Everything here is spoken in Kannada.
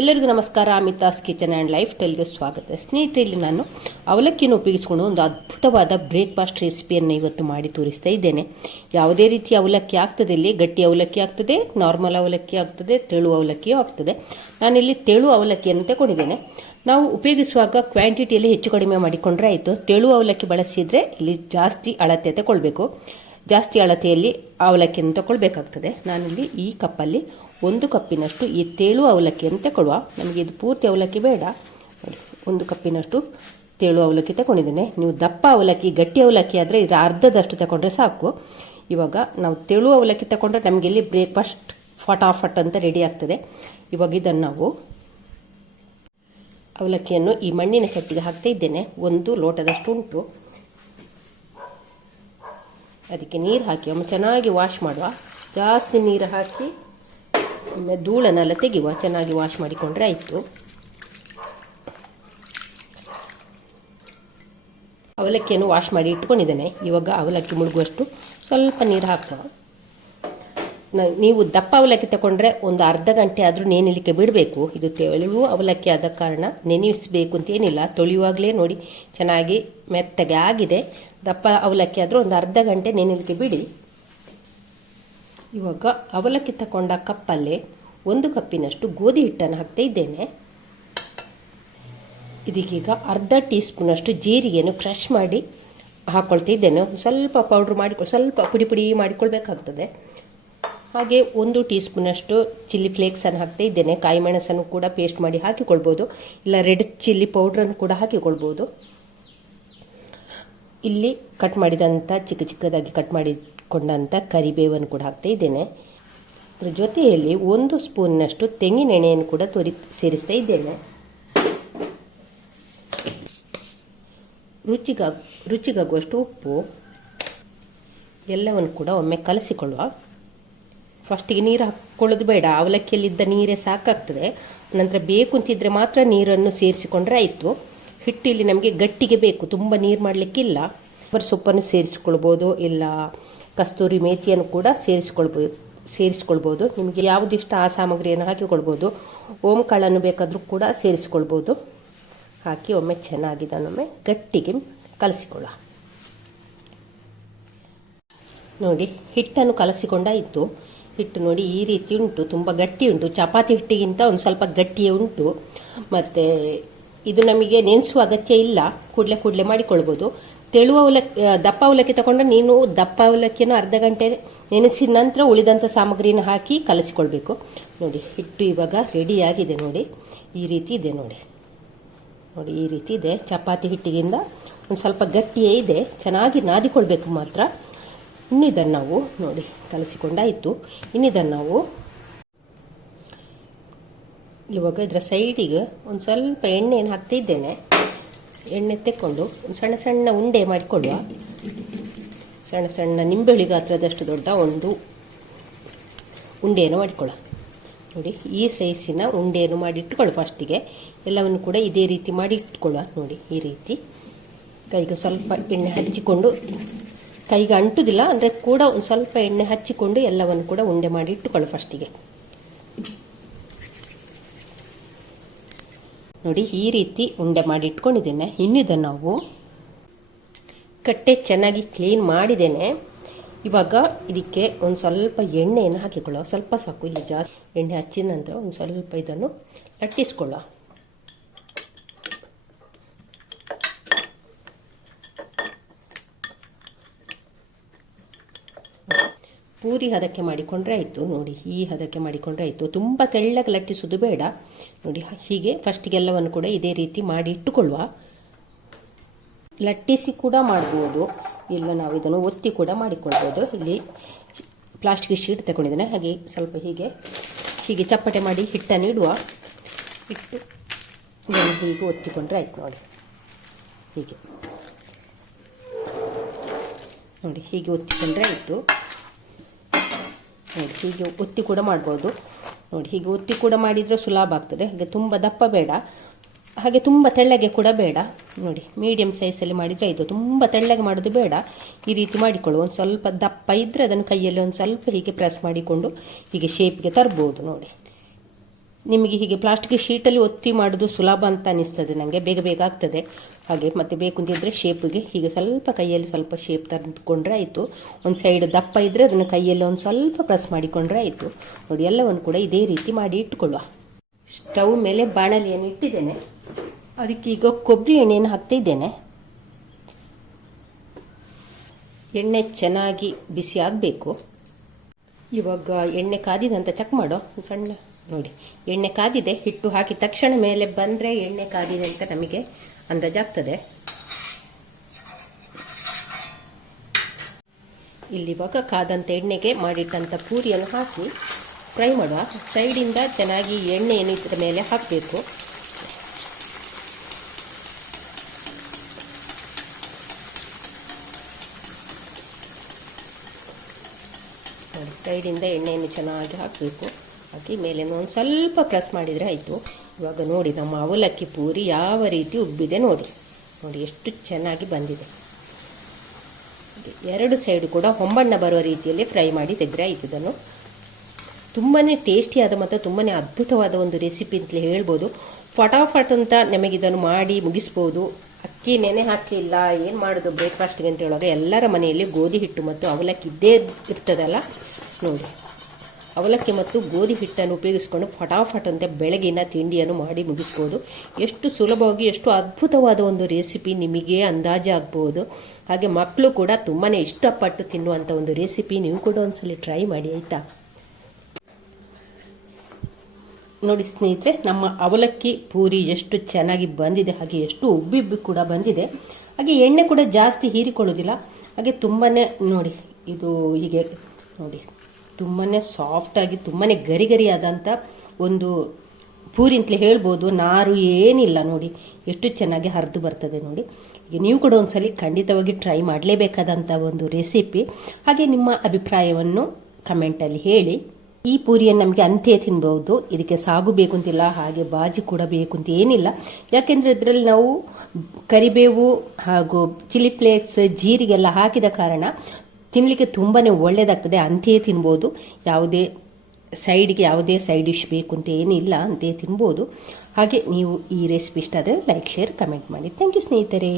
ಎಲ್ಲರಿಗೂ ನಮಸ್ಕಾರ. ಅಮಿತಾಸ್ ಕಿಚನ್ ಆ್ಯಂಡ್ ಲೈಫ್ ಸ್ಟೈಲ್ಗೆ ಸ್ವಾಗತ. ಸ್ನೇಹಿತರೆ, ಇಲ್ಲಿ ನಾನು ಅವಲಕ್ಕಿಯನ್ನು ಉಪಯೋಗಿಸಿಕೊಂಡು ಒಂದು ಅದ್ಭುತವಾದ ಬ್ರೇಕ್ಫಾಸ್ಟ್ ರೆಸಿಪಿಯನ್ನು ಇವತ್ತು ಮಾಡಿ ತೋರಿಸ್ತಾ ಇದ್ದೇನೆ. ಯಾವುದೇ ರೀತಿಯ ಅವಲಕ್ಕಿ ಆಗ್ತದೆ. ಇಲ್ಲಿ ಗಟ್ಟಿ ಅವಲಕ್ಕಿ ಆಗ್ತದೆ, ನಾರ್ಮಲ್ ಅವಲಕ್ಕಿ ಆಗ್ತದೆ, ತೆಳು ಅವಲಕ್ಕಿಯೂ ಆಗ್ತದೆ. ನಾನಿಲ್ಲಿ ತೆಳು ಅವಲಕ್ಕಿಯನ್ನು ತಗೊಂಡಿದ್ದೇನೆ. ನಾವು ಉಪಯೋಗಿಸುವಾಗ ಕ್ವಾಂಟಿಟಿಯಲ್ಲಿ ಹೆಚ್ಚು ಕಡಿಮೆ ಮಾಡಿಕೊಂಡ್ರೆ ಆಯಿತು. ತೆಳು ಅವಲಕ್ಕಿ ಬಳಸಿದರೆ ಇಲ್ಲಿ ಜಾಸ್ತಿ ಅಳತೆ ತಗೊಳ್ಬೇಕು. ಜಾಸ್ತಿ ಅಳತೆಯಲ್ಲಿ ಅವಲಕ್ಕಿಯನ್ನು ತಗೊಳ್ಬೇಕಾಗ್ತದೆ. ನಾನಿಲ್ಲಿ ಈ ಕಪ್ಪಲ್ಲಿ 1 ಕಪ್ಪಿನಷ್ಟು ಈ ತೆಳು ಅವಲಕ್ಕಿಯನ್ನು ತಗೊಳ್ಳುವ. ನಮಗೆ ಇದು ಪೂರ್ತಿ ಅವಲಕ್ಕಿ ಬೇಡ. ನೋಡಿ, 1 ಕಪ್ಪಿನಷ್ಟು ತೆಳು ಅವಲಕ್ಕಿ ತಗೊಂಡಿದ್ದೇನೆ. ನೀವು ದಪ್ಪ ಅವಲಕ್ಕಿ, ಗಟ್ಟಿ ಅವಲಕ್ಕಿ ಆದರೆ ಇದರ ಅರ್ಧದಷ್ಟು ತಗೊಂಡ್ರೆ ಸಾಕು. ಇವಾಗ ನಾವು ತೆಳು ಅವಲಕ್ಕಿ ತಗೊಂಡ್ರೆ ನಮಗೆ ಇಲ್ಲಿ ಬ್ರೇಕ್ಫಾಸ್ಟ್ ಫಟಾಫಟ್ ಅಂತ ರೆಡಿ ಆಗ್ತದೆ. ಇವಾಗ ಇದನ್ನು ನಾವು ಅವಲಕ್ಕಿಯನ್ನು ಈ ಮಣ್ಣಿನ ಚಟ್ಟಿಗೆ ಹಾಕ್ತಾ ಇದ್ದೇನೆ. 1 ಲೋಟದಷ್ಟು ಉಂಟು. ಅದಕ್ಕೆ ನೀರು ಹಾಕಿ ಒಮ್ಮೆ ಚೆನ್ನಾಗಿ ವಾಶ್ ಮಾಡುವ. ಜಾಸ್ತಿ ನೀರು ಹಾಕಿ ಒಮ್ಮೆ ಧೂಳನ್ನೆಲ್ಲ ತೆಗೆಯುವ. ಚೆನ್ನಾಗಿ ವಾಶ್ ಮಾಡಿಕೊಂಡ್ರೆ ಆಯಿತು. ಅವಲಕ್ಕಿಯನ್ನು ವಾಶ್ ಮಾಡಿ ಇಟ್ಕೊಂಡಿದ್ದೇನೆ. ಇವಾಗ ಅವಲಕ್ಕಿ ಮುಳುಗುವಷ್ಟು ಸ್ವಲ್ಪ ನೀರು ಹಾಕುವ. ನೀವು ದಪ್ಪ ಅವಲಕ್ಕಿ ತಗೊಂಡ್ರೆ ಒಂದು ಅರ್ಧ ಗಂಟೆ ಆದರೂ ನೆನೆಯಲಿಕ್ಕೆ ಬಿಡಬೇಕು. ಇದು ತೆಳು ಅವಲಕ್ಕಿ ಆದ ಕಾರಣ ನೆನೆಸಬೇಕು ಅಂತೇನಿಲ್ಲ. ತೊಳೆಯುವಾಗಲೇ ನೋಡಿ ಚೆನ್ನಾಗಿ ಮೆತ್ತಗೆ ಆಗಿದೆ. ದಪ್ಪ ಅವಲಕ್ಕಿ ಆದರೂ ಒಂದು ಅರ್ಧ ಗಂಟೆ ನೆನೆಯಲಿಕ್ಕೆ ಬಿಡಿ. ಇವಾಗ ಅವಲಕ್ಕಿ ತಗೊಂಡ ಕಪ್ಪಲ್ಲೇ 1 ಕಪ್ಪಿನಷ್ಟು ಗೋಧಿ ಹಿಟ್ಟನ್ನು ಹಾಕ್ತಾ ಇದ್ದೇನೆ. ಇದಕ್ಕೀಗ ಅರ್ಧ ಟೀ ಸ್ಪೂನಷ್ಟು ಜೀರಿಗೆಯನ್ನು ಕ್ರಷ್ ಮಾಡಿ ಹಾಕ್ಕೊಳ್ತಾ ಇದ್ದೇನೆ. ಸ್ವಲ್ಪ ಪೌಡ್ರ್ ಸ್ವಲ್ಪ ಪುಡಿ ಮಾಡಿಕೊಳ್ಬೇಕಾಗ್ತದೆ. ಹಾಗೆ 1 ಟೀ ಸ್ಪೂನಷ್ಟು ಚಿಲ್ಲಿ ಫ್ಲೇಕ್ಸನ್ನು ಹಾಕ್ತಾ ಇದ್ದೇನೆ. ಕಾಯಿ ಮೆಣಸನ್ನು ಕೂಡ ಪೇಸ್ಟ್ ಮಾಡಿ ಹಾಕಿಕೊಳ್ಬೋದು, ಇಲ್ಲ ರೆಡ್ ಚಿಲ್ಲಿ ಪೌಡ್ರನ್ನು ಕೂಡ ಹಾಕಿಕೊಳ್ಬೋದು. ಇಲ್ಲಿ ಕಟ್ ಮಾಡಿದಂಥ ಚಿಕ್ಕದಾಗಿ ಕಟ್ ಮಾಡಿಕೊಂಡಂಥ ಕರಿಬೇವನ್ನು ಕೂಡ ಹಾಕ್ತಾ ಇದ್ದೇನೆ. ಅದರ ಜೊತೆಯಲ್ಲಿ 1 ಸ್ಪೂನ್ನಷ್ಟು ತೆಂಗಿನೆಣ್ಣೆಯನ್ನು ಕೂಡ ಸೇರಿಸ್ತಾ ಇದ್ದೇನೆ. ರುಚಿಗಾಗುವಷ್ಟು ಉಪ್ಪು, ಎಲ್ಲವನ್ನು ಕೂಡ ಒಮ್ಮೆ ಕಲಸಿಕೊಳ್ಳುವ. ಫಸ್ಟಿಗೆ ನೀರು ಹಾಕ್ಕೊಳ್ಳೋದು ಬೇಡ. ಅವಲಕ್ಕಿಯಲ್ಲಿದ್ದ ನೀರೇ ಸಾಕಾಗ್ತದೆ. ನಂತರ ಬೇಕು ಅಂತಿದ್ರೆ ಮಾತ್ರ ನೀರನ್ನು ಸೇರಿಸಿಕೊಂಡ್ರೆ ಆಯಿತು. ಹಿಟ್ಟು ಇಲ್ಲಿ ನಮಗೆ ಗಟ್ಟಿಗೆ ಬೇಕು, ತುಂಬ ನೀರು ಮಾಡಲಿಕ್ಕಿಲ್ಲ. ಸೊಪ್ಪನ್ನು ಸೇರಿಸಿಕೊಳ್ಬೋದು, ಇಲ್ಲ ಕಸ್ತೂರಿ ಮೇಥಿಯನ್ನು ಕೂಡ ಸೇರಿಸ್ಕೊಳ್ಬೋದು. ನಿಮಗೆ ಯಾವುದಿಷ್ಟ ಆ ಸಾಮಗ್ರಿಯನ್ನು ಹಾಕಿಕೊಳ್ಬೋದು. ಓಂ ಕಾಳನ್ನು ಬೇಕಾದರೂ ಕೂಡ ಸೇರಿಸಿಕೊಳ್ಬೋದು. ಹಾಕಿ ಒಮ್ಮೆ ಚೆನ್ನಾಗಿ ಇದನ್ನೊಮ್ಮೆ ಗಟ್ಟಿಗೆ ಕಲಸಿಕೊಳ್ಳ. ನೋಡಿ, ಹಿಟ್ಟನ್ನು ಕಲಸಿಕೊಂಡಾಯಿತು. ಹಿಟ್ಟು ನೋಡಿ ಈ ರೀತಿ ಉಂಟು, ತುಂಬ ಗಟ್ಟಿ ಉಂಟು. ಚಪಾತಿ ಹಿಟ್ಟಿಗಿಂತ ಒಂದು ಸ್ವಲ್ಪ ಗಟ್ಟಿಯೇ ಉಂಟು. ಮತ್ತು ಇದು ನಮಗೆ ನೆನೆಸುವ ಅಗತ್ಯ ಇಲ್ಲ, ಕೂಡಲೇ ಮಾಡಿಕೊಳ್ಬೋದು. ದಪ್ಪ ಅವಲಕ್ಕಿ ತಗೊಂಡ್ರೆ ನೀನು ದಪ್ಪ ಅವಲಕ್ಕಿಯನ್ನು ಅರ್ಧ ಗಂಟೆ ನೆನೆಸಿದ ನಂತರ ಉಳಿದಂಥ ಸಾಮಗ್ರಿನ ಹಾಕಿ ಕಲಸಿಕೊಳ್ಬೇಕು. ನೋಡಿ, ಹಿಟ್ಟು ಇವಾಗ ರೆಡಿಯಾಗಿದೆ. ನೋಡಿ ಈ ರೀತಿ ಇದೆ. ನೋಡಿ ಈ ರೀತಿ ಇದೆ. ಚಪಾತಿ ಹಿಟ್ಟಿಗಿಂತ ಒಂದು ಸ್ವಲ್ಪ ಗಟ್ಟಿಯೇ ಇದೆ. ಚೆನ್ನಾಗಿ ನಾದಿಕೊಳ್ಬೇಕು ಮಾತ್ರ. ಇನ್ನು ಇದನ್ನು ನಾವು ನೋಡಿ ಕಲಸಿಕೊಂಡಾಯಿತು. ಇನ್ನಿದನ್ನು ನಾವು ಇವಾಗ ಇದರ ಸೈಡಿಗೆ ಒಂದು ಸ್ವಲ್ಪ ಎಣ್ಣೆಯನ್ನು ಹಾಕ್ತಾ ಇದ್ದೇನೆ. ಎಣ್ಣೆ ತೆಕ್ಕೊಂಡು ಒಂದು ಸಣ್ಣ ಉಂಡೆ ಮಾಡಿಕೊಳ್ಳುವ. ಸಣ್ಣ ನಿಂಬೆಹುಳಿ ಗಾತ್ರದಷ್ಟು ದೊಡ್ಡ ಒಂದು ಉಂಡೆಯನ್ನು ಮಾಡಿಕೊಳ್ಳ. ನೋಡಿ, ಈ ಸೈಜಿನ ಉಂಡೆಯನ್ನು ಮಾಡಿ ಇಟ್ಕೊಳ್ಳು. ಫಸ್ಟಿಗೆ ಎಲ್ಲವನ್ನು ಕೂಡ ಇದೇ ರೀತಿ ಮಾಡಿ ಇಟ್ಕೊಳ್ಳುವ. ನೋಡಿ ಈ ರೀತಿ ಕೈಗೆ ಸ್ವಲ್ಪ ಎಣ್ಣೆ ಹಚ್ಚಿಕೊಂಡು, ಕೈಗೆ ಅಂಟುವುದಿಲ್ಲ ಅಂದರೆ ಕೂಡ ಒಂದು ಸ್ವಲ್ಪ ಎಣ್ಣೆ ಹಚ್ಚಿಕೊಂಡು ಎಲ್ಲವನ್ನು ಕೂಡ ಉಂಡೆ ಮಾಡಿ ಇಟ್ಟುಕೊಳ್ಳು ಫಸ್ಟಿಗೆ. ನೋಡಿ ಈ ರೀತಿ ಉಂಡೆ ಮಾಡಿ ಇಟ್ಕೊಂಡಿದ್ದೇನೆ. ಇನ್ನು ಇದನ್ನು ನಾವು ಕಟ್ಟೆ ಚೆನ್ನಾಗಿ ಕ್ಲೀನ್ ಮಾಡಿದ್ದೇನೆ. ಇವಾಗ ಇದಕ್ಕೆ ಒಂದು ಸ್ವಲ್ಪ ಎಣ್ಣೆಯನ್ನು ಹಾಕಿಕೊಳ್ಳುವ. ಸ್ವಲ್ಪ ಸಾಕು, ಇಲ್ಲಿ ಜಾಸ್ತಿ ಎಣ್ಣೆ ಹಚ್ಚಿದ ನಂತರ ಒಂದು ಸ್ವಲ್ಪ ಇದನ್ನು ಲಟ್ಟಿಸ್ಕೊಳ್ಳುವ. ಪೂರಿ ಹದಕ್ಕೆ ಮಾಡಿಕೊಂಡ್ರೆ ಆಯಿತು. ನೋಡಿ ಈ ಹದಕ್ಕೆ ಮಾಡಿಕೊಂಡ್ರೆ ಆಯಿತು. ತುಂಬ ತೆಳ್ಳಗೆ ಲಟ್ಟಿಸೋದು ಬೇಡ. ನೋಡಿ ಹೀಗೆ ಫಸ್ಟಿಗೆಲ್ಲವನ್ನು ಕೂಡ ಇದೇ ರೀತಿ ಮಾಡಿ ಇಟ್ಟುಕೊಳ್ಳುವ. ಲಟ್ಟಿಸಿ ಕೂಡ ಮಾಡ್ಬೋದು, ಇಲ್ಲ ನಾವು ಇದನ್ನು ಒತ್ತಿ ಕೂಡ ಮಾಡಿಕೊಳ್ಬೋದು. ಇಲ್ಲಿ ಪ್ಲಾಸ್ಟಿಕ್ ಶೀಟ್ ತಗೊಂಡಿದ್ದೇನೆ. ಹಾಗೆ ಸ್ವಲ್ಪ ಹೀಗೆ ಚಪ್ಪಟೆ ಮಾಡಿ ಹಿಟ್ಟನ್ನು ಇಡುವ. ಇಟ್ಟು ಇದನ್ನು ಹೀಗೆ ಒತ್ತಿಕೊಂಡ್ರೆ ಆಯ್ತು. ನೋಡಿ ಹೀಗೆ ಒತ್ತಿಕೊಂಡ್ರೆ ಆಯಿತು. ನೋಡಿ ಹೀಗೆ ಒತ್ತಿ ಕೂಡ ಮಾಡ್ಬೋದು. ನೋಡಿ ಹೀಗೆ ಒತ್ತಿ ಕೂಡ ಮಾಡಿದರೆ ಸುಲಭ ಆಗ್ತದೆ. ಹಾಗೆ ತುಂಬ ದಪ್ಪ ಬೇಡ, ಹಾಗೆ ತುಂಬ ತೆಳ್ಳಗೆ ಕೂಡ ಬೇಡ. ನೋಡಿ ಮೀಡಿಯಮ್ ಸೈಜಲ್ಲಿ ಮಾಡಿದರೆ ಆಯಿತು. ತುಂಬ ತೆಳ್ಳಗೆ ಮಾಡೋದು ಬೇಡ. ಈ ರೀತಿ ಮಾಡಿಕೊಳ್ಳು. ಒಂದು ಸ್ವಲ್ಪ ದಪ್ಪ ಇದ್ದರೆ ಅದನ್ನು ಕೈಯಲ್ಲಿ ಒಂದು ಸ್ವಲ್ಪ ಹೀಗೆ ಪ್ರೆಸ್ ಮಾಡಿಕೊಂಡು ಹೀಗೆ ಶೇಪ್ಗೆ ತರ್ಬೋದು. ನೋಡಿ ನಿಮಗೆ ಹೀಗೆ ಪ್ಲಾಸ್ಟಿಕ್ ಶೀಟಲ್ಲಿ ಒತ್ತಿ ಮಾಡೋದು ಸುಲಭ ಅಂತ ಅನಿಸ್ತದೆ ನನಗೆ, ಬೇಗ ಬೇಗ ಆಗ್ತದೆ. ಹಾಗೆ ಮತ್ತೆ ಬೇಕು ಅಂತಿದ್ರೆ ಶೇಪಿಗೆ ಹೀಗೆ ಸ್ವಲ್ಪ ಕೈಯಲ್ಲಿ ಸ್ವಲ್ಪ ಶೇಪ್ ತಂದುಕೊಂಡ್ರೆ ಆಯಿತು. ಒಂದು ಸೈಡ್ ದಪ್ಪ ಇದ್ದರೆ ಅದನ್ನು ಕೈಯಲ್ಲಿ ಒಂದು ಸ್ವಲ್ಪ ಪ್ರೆಸ್ ಮಾಡಿಕೊಂಡ್ರೆ ಆಯಿತು. ನೋಡಿ, ಎಲ್ಲವನ್ನು ಕೂಡ ಇದೇ ರೀತಿ ಮಾಡಿ ಇಟ್ಟುಕೊಳ್ಳುವ. ಸ್ಟವ್ ಮೇಲೆ ಬಾಣಲಿಯನ್ನು ಇಟ್ಟಿದ್ದೇನೆ. ಅದಕ್ಕೆ ಈಗ ಕೊಬ್ಬರಿ ಎಣ್ಣೆಯನ್ನು ಹಾಕ್ತಾ ಇದ್ದೇನೆ. ಎಣ್ಣೆ ಚೆನ್ನಾಗಿ ಬಿಸಿ ಆಗಬೇಕು. ಇವಾಗ ಎಣ್ಣೆ ಕಾದಿದೆ ಅಂತ ಚೆಕ್ ಮಾಡೋ. ಸಣ್ಣ ನೋಡಿ, ಎಣ್ಣೆ ಕಾದಿದೆ. ಹಿಟ್ಟು ಹಾಕಿದ ತಕ್ಷಣ ಮೇಲೆ ಬಂದರೆ ಎಣ್ಣೆ ಕಾದಿದೆ ಅಂತ ನಮಗೆ ಅಂದಾಜಾಗ್ತದೆ. ಇಲ್ಲಿವಾಗ ಕಾದಂಥ ಎಣ್ಣೆಗೆ ಮಾಡಿಟ್ಟಂಥ ಪೂರಿಯನ್ನು ಹಾಕಿ ಫ್ರೈ ಮಾಡುವ. ಸೈಡಿಂದ ಚೆನ್ನಾಗಿ ಎಣ್ಣೆಯನ್ನು ಇದರ ಮೇಲೆ ಹಾಕಬೇಕು. ಸೈಡಿಂದ ಎಣ್ಣೆಯನ್ನು ಚೆನ್ನಾಗಿ ಹಾಕಬೇಕು. ಹಾಕಿ ಮೇಲೆ ಒಂದು ಸ್ವಲ್ಪ ಪ್ರೆಸ್ ಮಾಡಿದರೆ ಆಯಿತು. ಇವಾಗ ನೋಡಿ, ನಮ್ಮ ಅವಲಕ್ಕಿ ಪೂರಿ ಯಾವ ರೀತಿ ಉಬ್ಬಿದೆ ನೋಡಿ. ನೋಡಿ ಎಷ್ಟು ಚೆನ್ನಾಗಿ ಬಂದಿದೆ. ಎರಡು ಸೈಡು ಕೂಡ ಹೊಂಬಣ್ಣ ಬರುವ ರೀತಿಯಲ್ಲಿ ಫ್ರೈ ಮಾಡಿ ತೆಗೆದ್ರೆ ಆಯಿತು. ಇದನ್ನು ತುಂಬಾ ಟೇಸ್ಟಿಯಾದ ಮತ್ತು ತುಂಬಾ ಅದ್ಭುತವಾದ ಒಂದು ರೆಸಿಪಿ ಅಂತಲೇ ಹೇಳ್ಬೋದು. ಫಟಾಫಟ್ ಅಂತ ನಮಗಿದನ್ನು ಮಾಡಿ ಮುಗಿಸ್ಬೋದು. ಅಕ್ಕಿ ನೆನೆ ಹಾಕಲಿಲ್ಲ, ಏನು ಮಾಡೋದು ಬ್ರೇಕ್ಫಾಸ್ಟ್ಗೆ ಅಂತ ಹೇಳುವಾಗ ಎಲ್ಲರ ಮನೆಯಲ್ಲಿ ಗೋಧಿ ಹಿಟ್ಟು ಮತ್ತು ಅವಲಕ್ಕಿ ಇದ್ದೇ ಇರ್ತದಲ್ಲ. ನೋಡಿ, ಅವಲಕ್ಕಿ ಮತ್ತು ಗೋಧಿ ಹಿಟ್ಟನ್ನು ಉಪಯೋಗಿಸ್ಕೊಂಡು ಫಟಾಫಟ್ ಅಂತ ಬೆಳಗಿನ ತಿಂಡಿಯನ್ನು ಮಾಡಿ ಮುಗಿಸ್ಬೋದು. ಎಷ್ಟು ಸುಲಭವಾಗಿ, ಎಷ್ಟು ಅದ್ಭುತವಾದ ಒಂದು ರೆಸಿಪಿ ನಿಮಗೆ ಅಂದಾಜು ಆಗ್ಬೋದು. ಹಾಗೆ ಮಕ್ಕಳು ಕೂಡ ತುಂಬಾ ಇಷ್ಟಪಟ್ಟು ತಿನ್ನುವಂಥ ಒಂದು ರೆಸಿಪಿ. ನೀವು ಕೂಡ ಒಂದ್ಸಲ ಟ್ರೈ ಮಾಡಿ ಆಯಿತಾ. ನೋಡಿ ಸ್ನೇಹಿತರೆ, ನಮ್ಮ ಅವಲಕ್ಕಿ ಪೂರಿ ಎಷ್ಟು ಚೆನ್ನಾಗಿ ಬಂದಿದೆ, ಹಾಗೆ ಎಷ್ಟು ಉಬ್ಬಿ ಕೂಡ ಬಂದಿದೆ. ಹಾಗೆ ಎಣ್ಣೆ ಕೂಡ ಜಾಸ್ತಿ ಹೀರಿಕೊಳ್ಳೋದಿಲ್ಲ. ಹಾಗೆ ತುಂಬಾ ನೋಡಿ, ಇದು ಹೀಗೆ ನೋಡಿ ತುಂಬಾ ಸಾಫ್ಟಾಗಿ ತುಂಬಾ ಗರಿ ಗರಿಯಾದಂಥ ಒಂದು ಪೂರಿ ಅಂತಲೇ ಹೇಳ್ಬೋದು. ನಾರು ಏನಿಲ್ಲ ನೋಡಿ, ಎಷ್ಟು ಚೆನ್ನಾಗಿ ಹರಿದು ಬರ್ತದೆ ನೋಡಿ. ಈಗ ನೀವು ಕೂಡ ಒಂದ್ಸಲಿ ಖಂಡಿತವಾಗಿ ಟ್ರೈ ಮಾಡಲೇಬೇಕಾದಂಥ ಒಂದು ರೆಸಿಪಿ. ಹಾಗೆ ನಿಮ್ಮ ಅಭಿಪ್ರಾಯವನ್ನು ಕಮೆಂಟಲ್ಲಿ ಹೇಳಿ. ಈ ಪೂರಿಯನ್ನು ನಮಗೆ ಅಂತೆ ತಿನ್ಬಹುದು. ಇದಕ್ಕೆ ಸಾಗು ಬೇಕು ಅಂತಿಲ್ಲ, ಹಾಗೆ ಬಾಜಿ ಕೂಡ ಬೇಕು ಅಂತ ಏನಿಲ್ಲ. ಯಾಕೆಂದರೆ ಇದರಲ್ಲಿ ನಾವು ಕರಿಬೇವು ಹಾಗೂ ಚಿಲ್ಲಿ ಫ್ಲೇಕ್ಸ್, ಜೀರಿಗೆಲ್ಲ ಹಾಕಿದ ಕಾರಣ ತಿನ್ನಲಿಕ್ಕೆ ತುಂಬಾ ಒಳ್ಳೆಯದಾಗ್ತದೆ. ಅಂತೆಯೇ ತಿನ್ಬೋದು. ಯಾವುದೇ ಸೈಡ್ಗೆ ಯಾವುದೇ ಸೈಡ್ ಡಿಶ್ ಬೇಕು ಅಂತ ಏನಿಲ್ಲ, ಅಂತೆಯೇ ತಿನ್ಬೋದು. ಹಾಗೆ ನೀವು ಈ ರೆಸಿಪಿ ಇಷ್ಟ ಆದರೆ ಲೈಕ್, ಶೇರ್, ಕಮೆಂಟ್ ಮಾಡಿ. ಥ್ಯಾಂಕ್ ಯು ಸ್ನೇಹಿತರೆ.